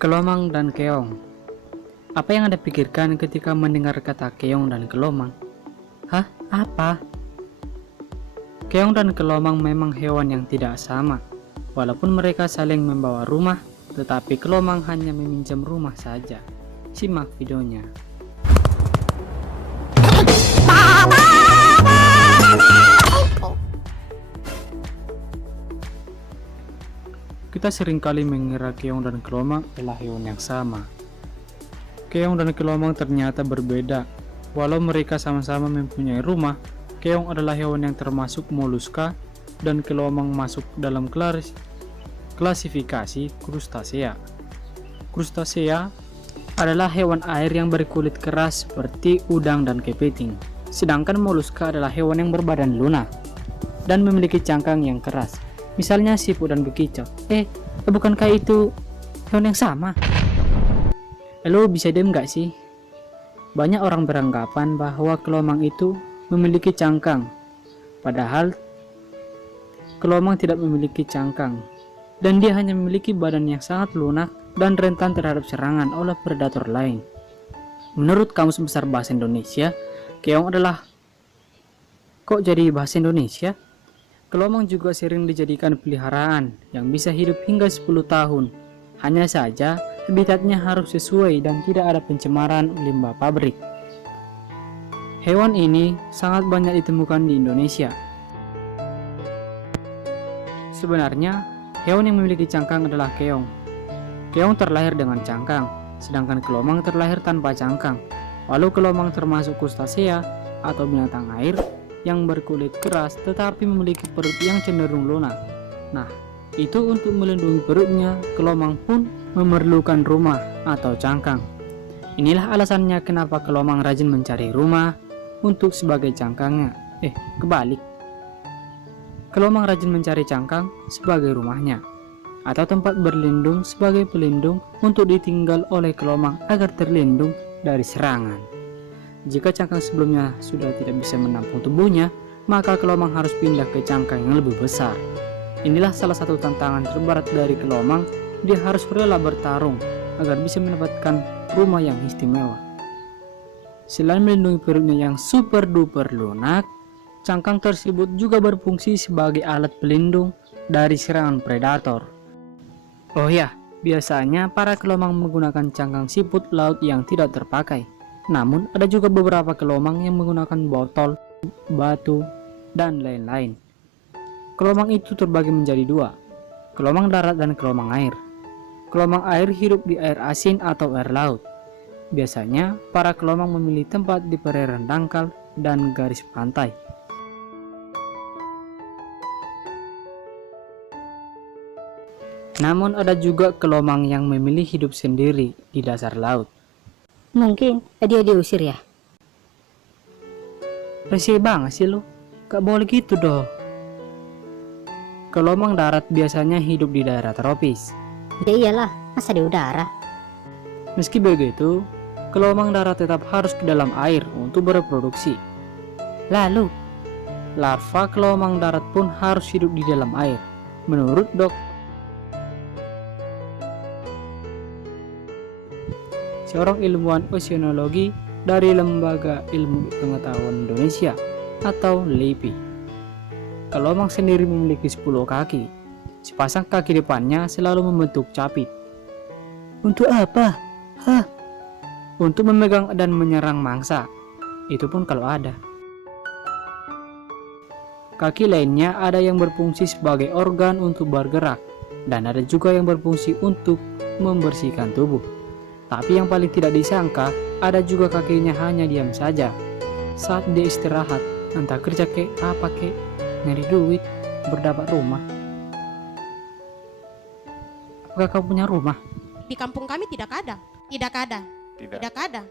Kelomang dan keong. Apa yang Anda pikirkan ketika mendengar kata keong dan kelomang? Hah? Apa? Keong dan kelomang memang hewan yang tidak sama. Walaupun mereka saling membawa rumah, tetapi kelomang hanya meminjam rumah saja. Simak videonya. Kita seringkali mengira keong dan kelomang adalah hewan yang sama. Keong dan kelomang ternyata berbeda. Walau mereka sama-sama mempunyai rumah, keong adalah hewan yang termasuk moluska dan kelomang masuk dalam klasifikasi krustasea. Krustasea adalah hewan air yang berkulit keras seperti udang dan kepiting. Sedangkan moluska adalah hewan yang berbadan lunak dan memiliki cangkang yang keras. Misalnya siput dan bekicot. Bukankah itu hewan yang sama? Lo bisa diem gak sih? Banyak orang beranggapan bahwa kelomang itu memiliki cangkang. Padahal kelomang tidak memiliki cangkang. Dan dia hanya memiliki badan yang sangat lunak dan rentan terhadap serangan oleh predator lain. Menurut Kamus Besar Bahasa Indonesia, keong adalah... Kok jadi bahasa Indonesia? Kelomang juga sering dijadikan peliharaan yang bisa hidup hingga 10 tahun. Hanya saja, habitatnya harus sesuai dan tidak ada pencemaran limbah pabrik. Hewan ini sangat banyak ditemukan di Indonesia. Sebenarnya, hewan yang memiliki cangkang adalah keong. Keong terlahir dengan cangkang, sedangkan kelomang terlahir tanpa cangkang. Walau kelomang termasuk krustasea atau binatang air yang berkulit keras tetapi memiliki perut yang cenderung lunak. Nah, itu untuk melindungi perutnya, kelomang pun memerlukan rumah atau cangkang. Inilah alasannya kenapa kelomang rajin mencari rumah untuk sebagai cangkangnya. Kebalik. Kelomang rajin mencari cangkang sebagai rumahnya atau tempat berlindung sebagai pelindung untuk ditinggal oleh kelomang agar terlindung dari serangan. Jika cangkang sebelumnya sudah tidak bisa menampung tubuhnya, maka kelomang harus pindah ke cangkang yang lebih besar. Inilah salah satu tantangan terberat dari kelomang. Dia harus rela bertarung agar bisa mendapatkan rumah yang istimewa. Selain melindungi perutnya yang super duper lunak, cangkang tersebut juga berfungsi sebagai alat pelindung dari serangan predator. Oh ya, biasanya para kelomang menggunakan cangkang siput laut yang tidak terpakai. Namun, ada juga beberapa kelomang yang menggunakan botol, batu, dan lain-lain. Kelomang itu terbagi menjadi dua, kelomang darat dan kelomang air. Kelomang air hidup di air asin atau air laut. Biasanya, para kelomang memilih tempat di perairan dangkal dan garis pantai. Namun, ada juga kelomang yang memilih hidup sendiri di dasar laut. Mungkin dia diusir ya? Resih banget sih lu. Gak boleh gitu dong. Kelomang darat biasanya hidup di daerah tropis. Ya iyalah, masa di udara? Meski begitu, kelomang darat tetap harus ke dalam air untuk bereproduksi. Lalu, larva kelomang darat pun harus hidup di dalam air. Menurut seorang ilmuwan oceanologi dari Lembaga Ilmu Pengetahuan Indonesia atau LIPI. Kelomang sendiri memiliki 10 kaki. Sepasang kaki depannya selalu membentuk capit. Untuk apa? Untuk memegang dan menyerang mangsa. Itu pun kalau ada. Kaki lainnya ada yang berfungsi sebagai organ untuk bergerak, dan ada juga yang berfungsi untuk membersihkan tubuh. Tapi yang paling tidak disangka, ada juga kakinya hanya diam saja saat dia istirahat, entah kerja kek, apa kek, nyari duit, berdapat rumah. Apakah kau punya rumah? Di kampung kami tidak ada. Tidak ada. Tidak ada.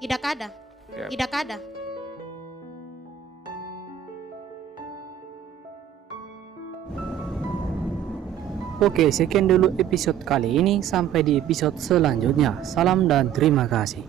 Tidak ada. Tidak ada. Oke, sekian dulu episode kali ini. Sampai di episode selanjutnya. Salam dan terima kasih.